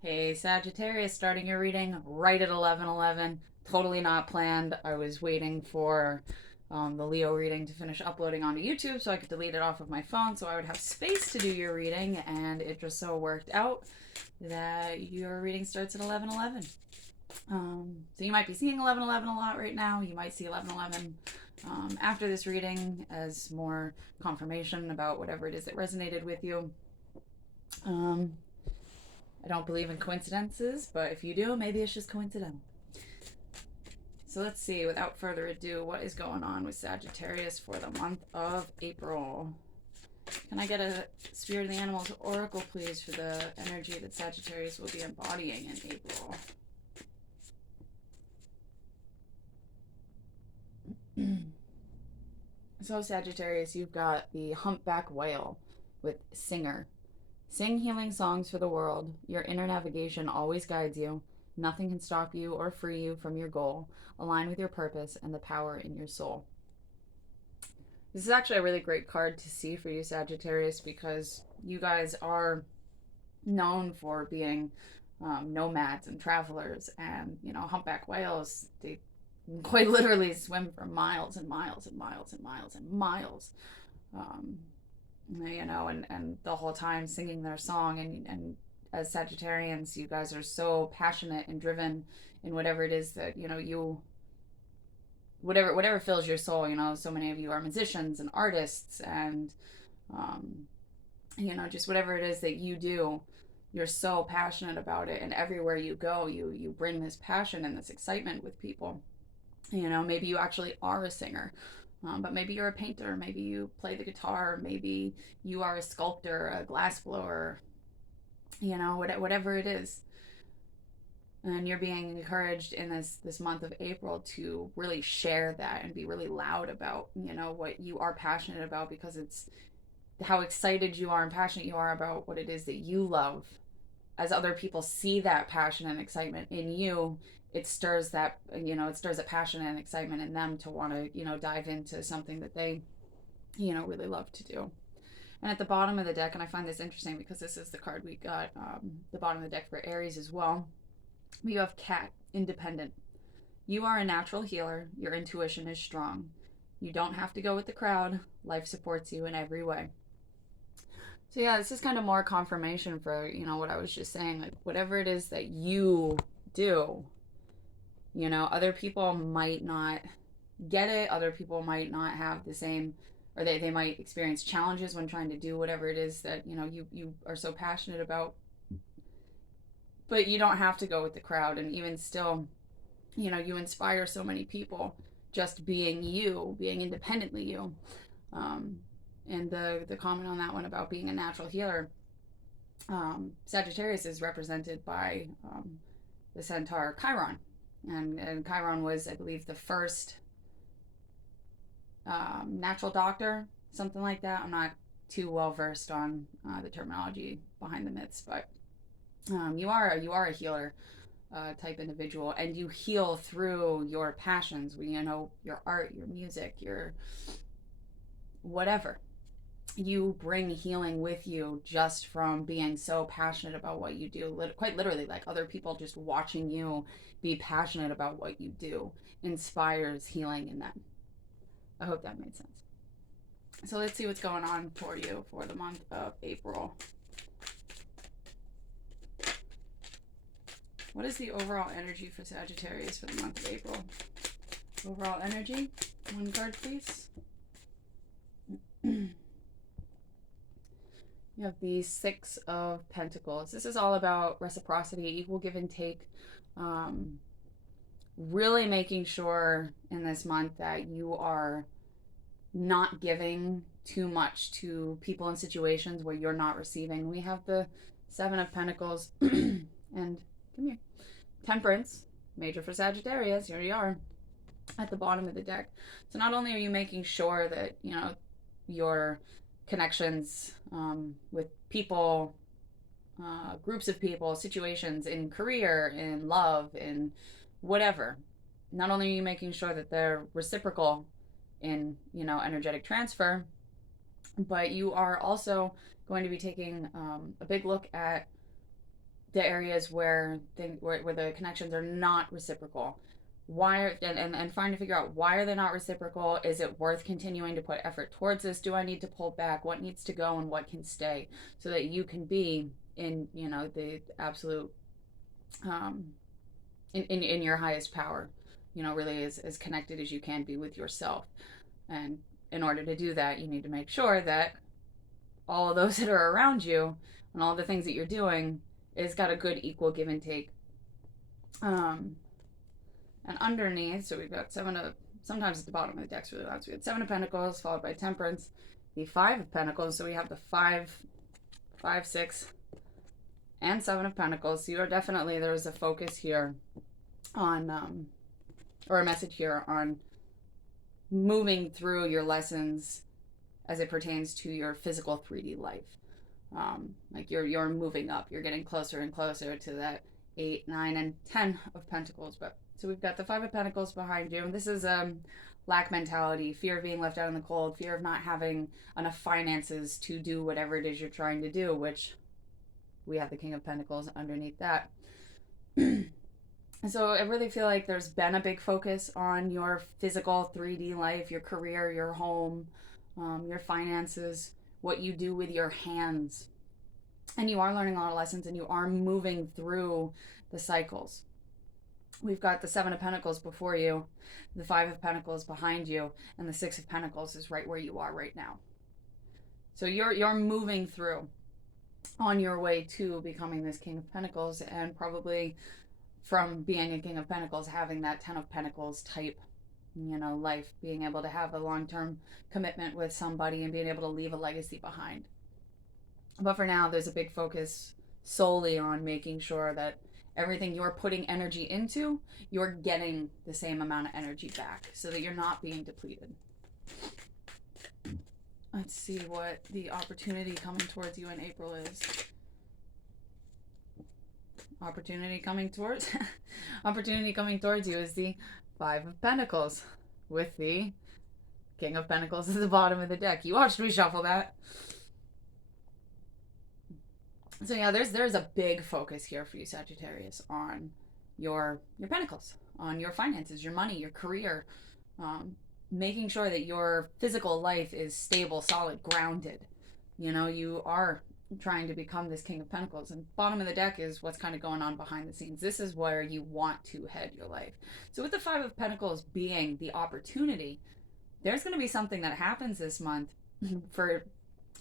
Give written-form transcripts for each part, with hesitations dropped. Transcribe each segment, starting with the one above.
Hey Sagittarius, starting your reading right at 11:11. Totally not planned. I was waiting for the Leo reading to finish uploading onto YouTube so I could delete it off of my phone so I would have space to do your reading, and it just so worked out that your reading starts at 11:11. So you might be seeing 11:11 a lot right now. You might see 11:11 after this reading as more confirmation about whatever it is that resonated with you. Um, I don't believe in coincidences, but if you do, maybe it's just coincidental. So let's see, without further ado, what is going on with Sagittarius for the month of April? Can I get a Spirit of the Animals Oracle, please, for the energy that Sagittarius will be embodying in April? So, Sagittarius, you've got the humpback whale with singer. Sing healing songs for the world. Your inner navigation always guides you. Nothing can stop you or free you from your goal. Align with your purpose and the power in your soul. This is actually a really great card to see for you, Sagittarius, because you guys are known for being nomads and travelers, and humpback whales. They quite literally swim for miles and miles and miles and miles and miles. Um, and the whole time singing their song, and as Sagittarians, you guys are so passionate and driven in whatever it is that you whatever fills your soul. So many of you are musicians and artists, and um, just whatever it is that you do, you're so passionate about it, and everywhere you go, you bring this passion and this excitement with people. Maybe you actually are a singer, but maybe you're a painter, maybe you play the guitar, maybe you are a sculptor, a glass blower, whatever it is. And you're being encouraged in this month of April to really share that and be really loud about what you are passionate about, because it's how excited you are and passionate you are about what it is that you love. As other people see that passion and excitement in you, it stirs a passion and excitement in them to want to dive into something that they really love to do. And at the bottom of the deck, and I find this interesting because this is the card we got, the bottom of the deck for Aries as well, we have Cat, independent. You are a natural healer. Your intuition is strong. You don't have to go with the crowd. Life supports you in every way. So yeah, this is kind of more confirmation for what I was just saying. Like, whatever it is that you do, other people might not get it. Other people might not have the same, or they might experience challenges when trying to do whatever it is that you are so passionate about. But you don't have to go with the crowd, and even still, you inspire so many people just being you, being independently you. Um, and the comment on that one about being a natural healer, Sagittarius is represented by the centaur Chiron, and Chiron was, I believe, the first natural doctor, something like that. I'm not too well versed on the terminology behind the myths, but you are a healer type individual, and you heal through your passions. Your art, your music, your whatever. You bring healing with you just from being so passionate about what you do. Quite literally, like, other people just watching you be passionate about what you do inspires healing in them. I hope that made sense. So let's see what's going on for you for the month of April. What is the overall energy for Sagittarius for the month of April? Overall energy, one card, please. You have the Six of Pentacles. This is all about reciprocity, equal give and take. Really making sure in this month that you are not giving too much to people in situations where you're not receiving. We have the Seven of Pentacles and come here, Temperance, major for Sagittarius. Here you are at the bottom of the deck. So not only are you making sure that your connections with people, groups of people, situations, in career, in love, in whatever, not only are you making sure that they're reciprocal in energetic transfer, but you are also going to be taking a big look at the areas where where the connections are not reciprocal. Why are, and trying to figure out, why are they not reciprocal? Is it worth continuing to put effort towards this? Do I need to pull back? What needs to go and what can stay, so that you can be in, you know, the absolute um in your highest power, you know, really as connected as you can be with yourself. And in order to do that, you need to make sure that all of those that are around you and all the things that you're doing is got a good equal give and take. Um, and underneath, so we've got seven of, sometimes at the bottom of the deck's really loud. So we had seven of pentacles followed by temperance, the five of pentacles. So we have the five, six, and seven of pentacles. So you are definitely, there's a focus here on, or a message here on moving through your lessons as it pertains to your physical 3D life. Like you're moving up, you're getting closer and closer to that 8, 9, and 10 of pentacles. But so we've got the 5 of pentacles behind you, and this is lack mentality, fear of being left out in the cold, fear of not having enough finances to do whatever it is you're trying to do, which we have the King of Pentacles underneath that. So I really feel like there's been a big focus on your physical 3D life, your career, your home, your finances, what you do with your hands. And you are learning a lot of lessons, and you are moving through the cycles. We've got the 7 of Pentacles before you, the 5 of Pentacles behind you, and the 6 of Pentacles is right where you are right now. So you're moving through on your way to becoming this King of Pentacles, and probably from being a King of Pentacles, having that 10 of Pentacles type, you know, life, being able to have a long-term commitment with somebody and being able to leave a legacy behind. But for now, there's a big focus solely on making sure that everything you're putting energy into, you're getting the same amount of energy back, so that you're not being depleted. Let's see what the opportunity coming towards you in April is. Opportunity coming towards opportunity coming towards you is the 5 of Pentacles with the King of Pentacles at the bottom of the deck. You watched me shuffle that. So yeah, there's a big focus here for you, Sagittarius, on your pentacles, on your finances, your money, your career, making sure that your physical life is stable, solid, grounded. You know, you are trying to become this King of Pentacles, and bottom of the deck is what's kind of going on behind the scenes. This is where you want to head your life. So with the 5 of Pentacles being the opportunity, there's going to be something that happens this month for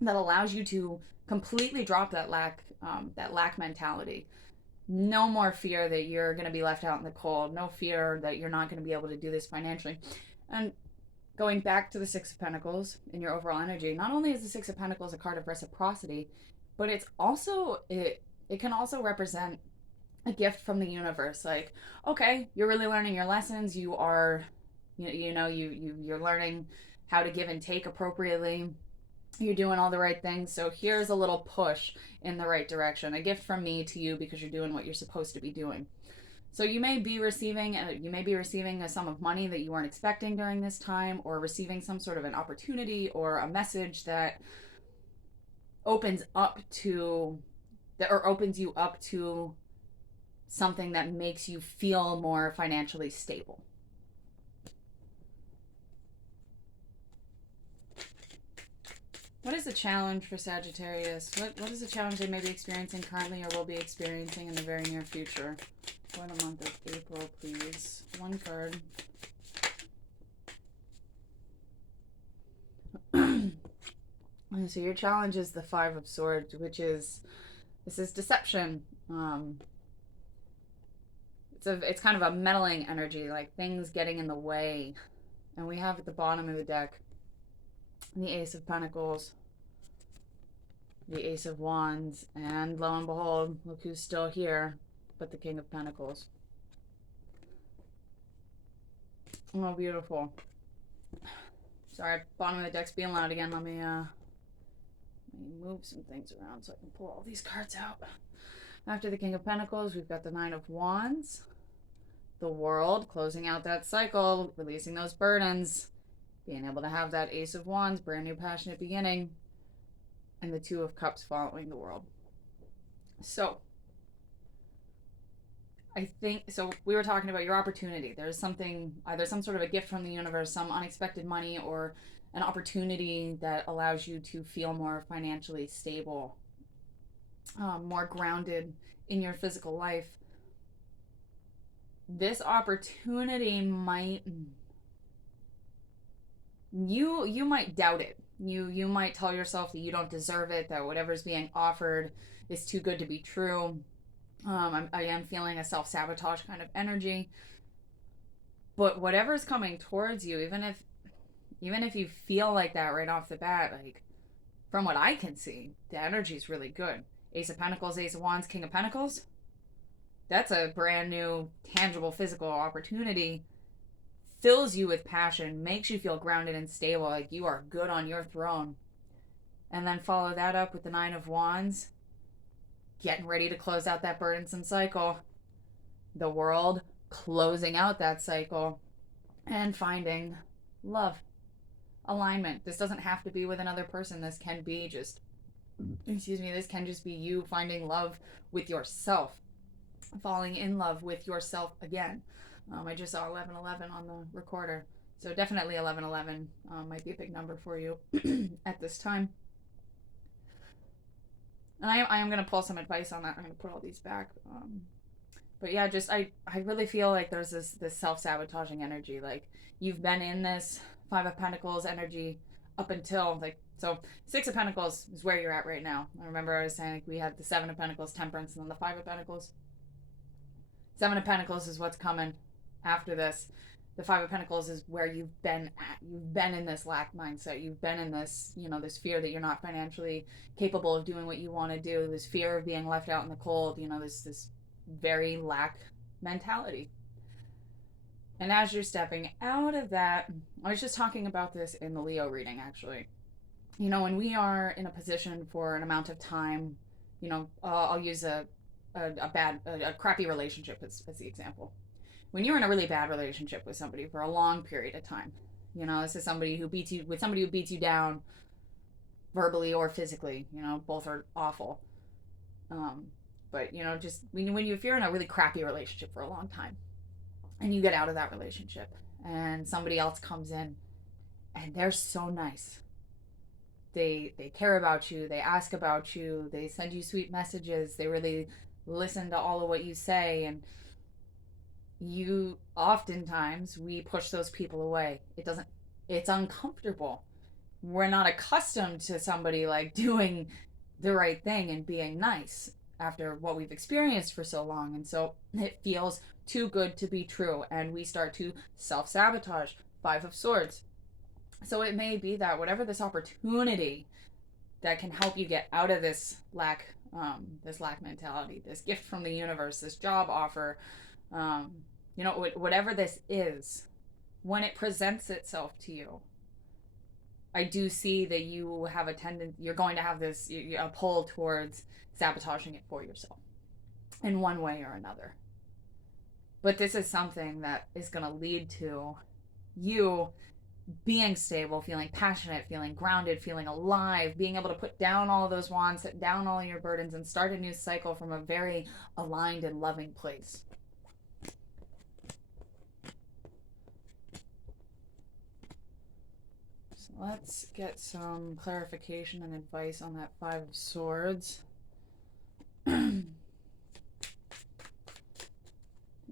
that allows you to completely drop that lack mentality. No more fear that you're going to be left out in the cold. No fear that you're not going to be able to do this financially. And going back to the 6 of Pentacles in your overall energy, not only is the 6 of Pentacles a card of reciprocity, but it's also, it can also represent a gift from the universe. Like, okay, you're really learning your lessons. You are, you're learning how to give and take appropriately. You're doing all the right things. So here's a little push in the right direction. A gift from me to you because you're doing what you're supposed to be doing. So you may be receiving a sum of money that you weren't expecting during this time, or receiving some sort of an opportunity or a message that opens you up to something that makes you feel more financially stable. What is the challenge for Sagittarius? What is the challenge they may be experiencing currently or will be experiencing in the very near future? For the month of April, please. One card. So your challenge is the 5 of Swords, which is, this is deception. It's kind of a meddling energy, like things getting in the way. And we have at the bottom of the deck the Ace of Pentacles, the Ace of Wands, and lo and behold, look who's still here, but the King of Pentacles. Oh, beautiful. Sorry, bottom of the deck's being loud again. Let me move some things around so I can pull all these cards out. After the King of Pentacles, we've got the 9 of Wands, the World, closing out that cycle, releasing those burdens, being able to have that Ace of Wands, brand new passionate beginning, and the 2 of Cups following the World. So I think so. We were talking about your opportunity. There's something, either some sort of a gift from the universe, some unexpected money, or an opportunity that allows you to feel more financially stable, more grounded in your physical life. This opportunity might, you might doubt it. You might tell yourself that you don't deserve it, that whatever's being offered is too good to be true. I am feeling a self-sabotage kind of energy. But whatever's coming towards you, even if you feel like that right off the bat, like from what I can see, the energy's really good. Ace of Pentacles, Ace of Wands, King of Pentacles. That's a brand new, tangible, physical opportunity. Fills you with passion, makes you feel grounded and stable, like you are good on your throne. And then follow that up with the Nine of Wands, getting ready to close out that burdensome cycle. The world closing out that cycle and finding love, alignment. This doesn't have to be with another person. This can be just, this can just be you finding love with yourself, falling in love with yourself again. I just saw 1111 on the recorder. So definitely 1111 might be a big number for you at this time. And I am going to pull some advice on that. I'm going to put all these back. But yeah, just I really feel like there's this self-sabotaging energy. Like you've been in this Five of Pentacles energy up until like, so Six of Pentacles is where you're at right now. I remember I was saying like we had the Seven of Pentacles, Temperance, and then the Five of Pentacles. Seven of Pentacles is what's coming after this. The Five of Pentacles is where you've been at. You've been in this lack mindset. You've been in this, this fear that you're not financially capable of doing what you want to do. This fear of being left out in the cold. This very lack mentality. And as you're stepping out of that, I was just talking about this in the Leo reading, actually. When we are in a position for an amount of time, I'll use a crappy relationship as the example. When you're in a really bad relationship with somebody for a long period of time, this is somebody who beats you down verbally or physically, both are awful. But just if you're in a really crappy relationship for a long time and you get out of that relationship and somebody else comes in and they're so nice, they care about you, they ask about you, they send you sweet messages, they really listen to all of what you say, and we push those people away. It's uncomfortable. We're not accustomed to somebody like doing the right thing and being nice after what we've experienced for so long. And so it feels too good to be true. And we start to self-sabotage. Five of Swords. So it may be that whatever this opportunity that can help you get out of this lack mentality, this gift from the universe, this job offer, whatever this is, when it presents itself to you, I do see that you have you're going to have a pull towards sabotaging it for yourself in one way or another. But this is something that is going to lead to you being stable, feeling passionate, feeling grounded, feeling alive, being able to put down all of those wands, set down all of your burdens, and start a new cycle from a very aligned and loving place. So let's get some clarification and advice on that Five of Swords.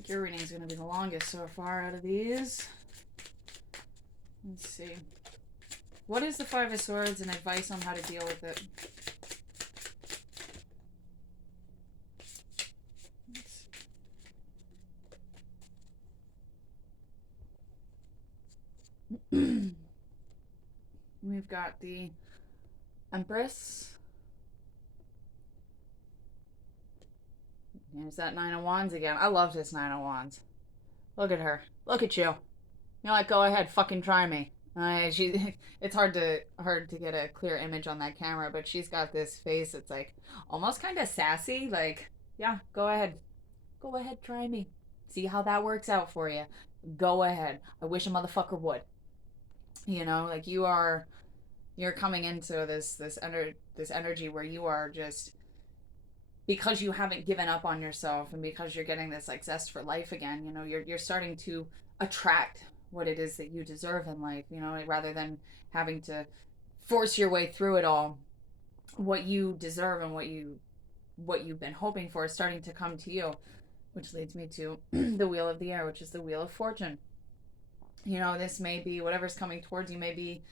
Your reading is going to be the longest so far out of these. Let's see. What is the Five of Swords and advice on how to deal with it? We've got the Empress. There's that Nine of Wands again. I love this Nine of Wands. Look at her. Look at you. You're like, go ahead, fucking try me. It's hard to get a clear image on that camera, but she's got this face that's like almost kind of sassy. Like, yeah, go ahead, try me. See how that works out for you. Go ahead. I wish a motherfucker would. Like you're coming into this energy where you are just because you haven't given up on yourself, and because you're getting this like zest for life again, you know, you're starting to attract what it is that you deserve in life, you know, rather than having to force your way through it all. What you deserve and what you've been hoping for is starting to come to you, which leads me to the wheel of the air, which is the wheel of fortune. You know, this may be whatever's coming towards you, may be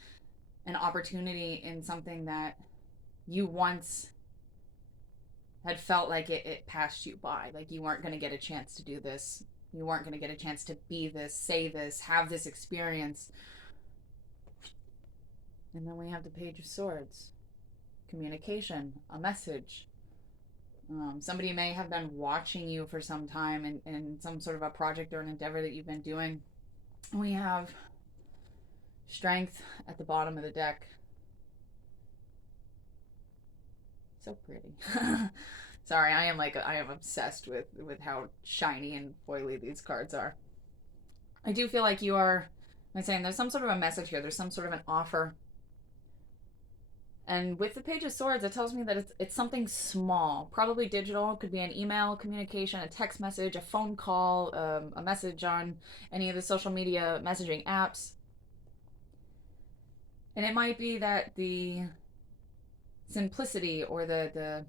an opportunity in something that you once had felt like it passed you by, like you weren't going to get a chance to do this, you weren't going to get a chance to be this, say this, have this experience. And then we have the Page of Swords, communication, a message. Somebody may have been watching you for some time in some sort of a project or an endeavor that you've been doing. We have strength at the bottom of the deck. So pretty. Sorry, I am obsessed with how shiny and foily these cards are. I do feel like you are, I'm saying there's some sort of a message here. There's some sort of an offer. And with the Page of Swords, it tells me that it's something small, probably digital. It could be an email communication, a text message, a phone call, a message on any of the social media messaging apps. And it might be that the simplicity or the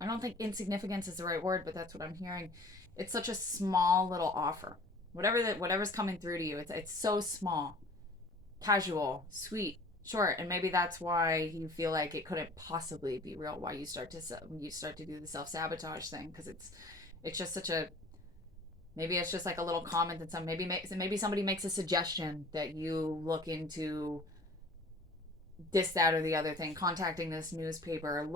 I don't think insignificance is the right word, but that's what I'm hearing. It's such a small little offer. Whatever's coming through to you, it's so small, casual, sweet, short, and maybe that's why you feel like it couldn't possibly be real. Why you start to do the self sabotage thing, because it's just such a, maybe it's just like a little comment that maybe somebody makes a suggestion that you look into this, that, or the other thing, contacting this newspaper,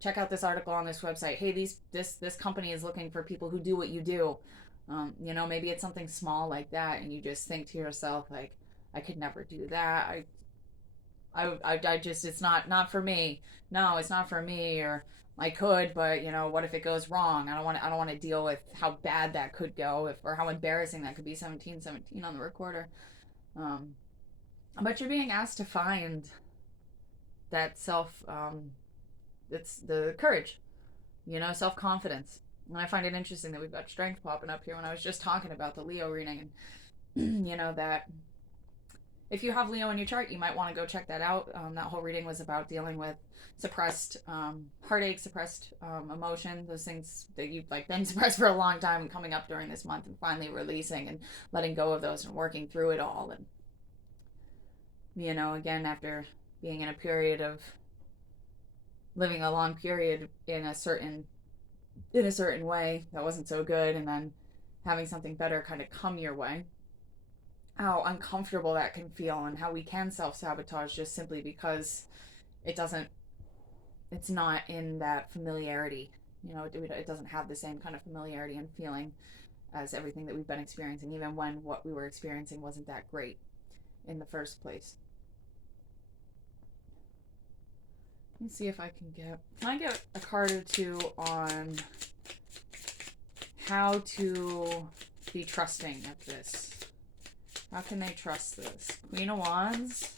check out this article on this website. Hey, this company is looking for people who do what you do. You know, maybe it's something small like that, and you just think to yourself like, I could never do that. I just, it's not for me. No, it's not for me. Or I could, but you know, what if it goes wrong? I don't want to deal with how bad that could go, or how embarrassing that could be. 1717 on the recorder. Um, but you're being asked to find that it's the courage, you know, self-confidence. And I find it interesting that we've got strength popping up here when I was just talking about the Leo reading. And you know, that if you have Leo in your chart, you might want to go check that out. That whole reading was about dealing with suppressed heartache, suppressed emotion, those things that you've like been suppressed for a long time and coming up during this month, and finally releasing and letting go of those and working through it all. And you know, again, after being in a period of living a long period in a certain way that wasn't so good, and then having something better kind of come your way, how uncomfortable that can feel, and how we can self-sabotage just simply because it doesn't it's not in that familiarity, you know, it doesn't have the same kind of familiarity and feeling as everything that we've been experiencing, even when what we were experiencing wasn't that great in the first place. Let me see if can I get a card or two on how to be trusting of this? How can they trust this? Queen of Wands.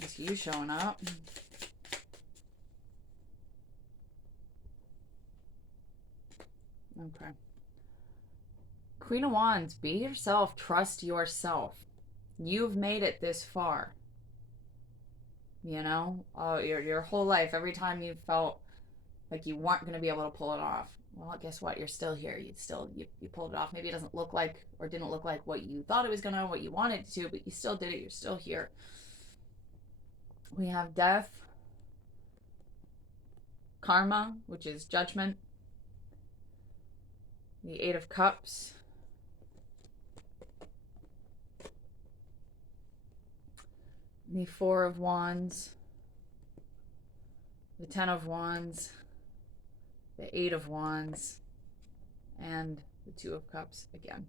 It's you showing up. Okay. Queen of Wands, be yourself. Trust yourself. You've made it this far. You know, your whole life, every time you felt like you weren't going to be able to pull it off, well, guess what? You're still here. You pulled it off. Maybe it doesn't look like, or didn't look like what you thought it was gonna, what you wanted to, but you still did it. You're still here. We have death, karma, which is judgment, the Eight of Cups, the Four of Wands, the Ten of Wands, the Eight of Wands, and the Two of Cups again.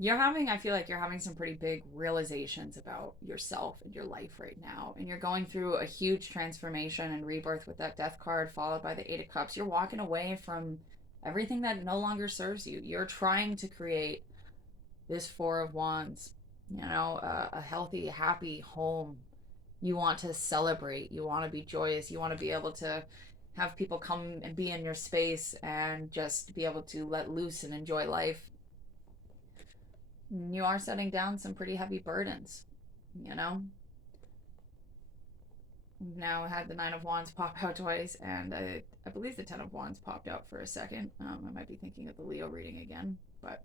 I feel like you're having some pretty big realizations about yourself and your life right now. And you're going through a huge transformation and rebirth with that Death card, followed by the Eight of Cups. You're walking away from everything that no longer serves you. You're trying to create this Four of Wands, you know, a healthy, happy home, You want to celebrate. You want to be joyous. You want to be able to have people come and be in your space and just be able to let loose and enjoy life. You are setting down some pretty heavy burdens, you know? We've now had the Nine of Wands pop out twice, and I believe the Ten of Wands popped out for a second. I might be thinking of the Leo reading again, but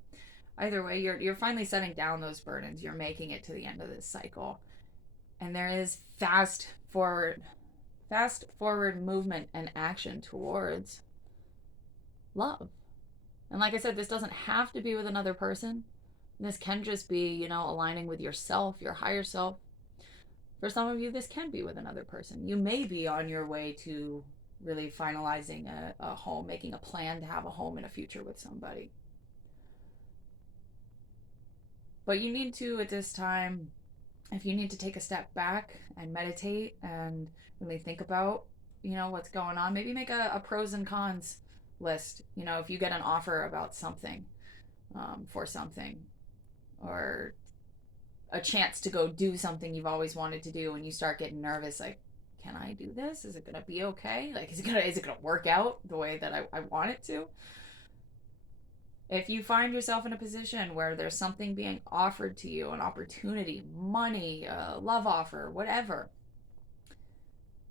either way, you're finally setting down those burdens. You're making it to the end of this cycle, and there is fast forward movement and action towards love. And like I said, this doesn't have to be with another person. This can just be, aligning with yourself, your higher self. For some of you, this can be with another person. You may be on your way to really finalizing a home, making a plan to have a home in a future with somebody. But you need to, at this time, if you need to take a step back and meditate and really think about, what's going on, maybe make a pros and cons list. If you get an offer about something, for something, or a chance to go do something you've always wanted to do, and you start getting nervous, like, can I do this? Is it gonna be okay? Like, is it gonna work out the way that I want it to? If you find yourself in a position where there's something being offered to you, an opportunity, money, a love offer, whatever,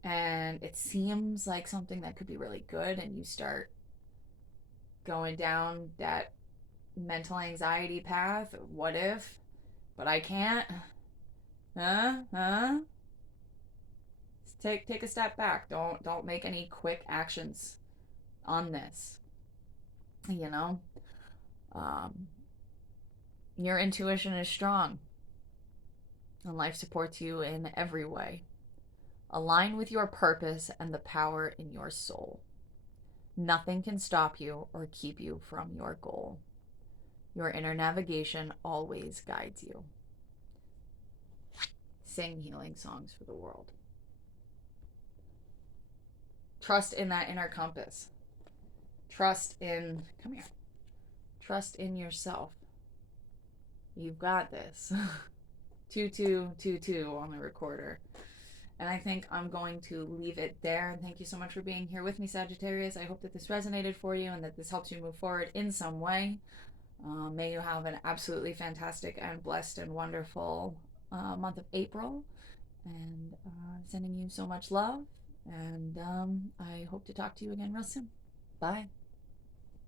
and it seems like something that could be really good, and you start going down that mental anxiety path, what if, but I can't, huh? Take a step back. Don't make any quick actions on this. You know, um, your intuition is strong, and life supports you in every way. Align with your purpose and the power in your soul. Nothing can stop you or keep you from your goal. Your inner navigation always guides you. Sing healing songs for the world. Trust in that inner compass. Trust in yourself. You've got this. 2222 on the recorder. And I think I'm going to leave it there. And thank you so much for being here with me, Sagittarius. I hope that this resonated for you and that this helps you move forward in some way. May you have an absolutely fantastic and blessed and wonderful month of April. And sending you so much love. And I hope to talk to you again real soon. Bye.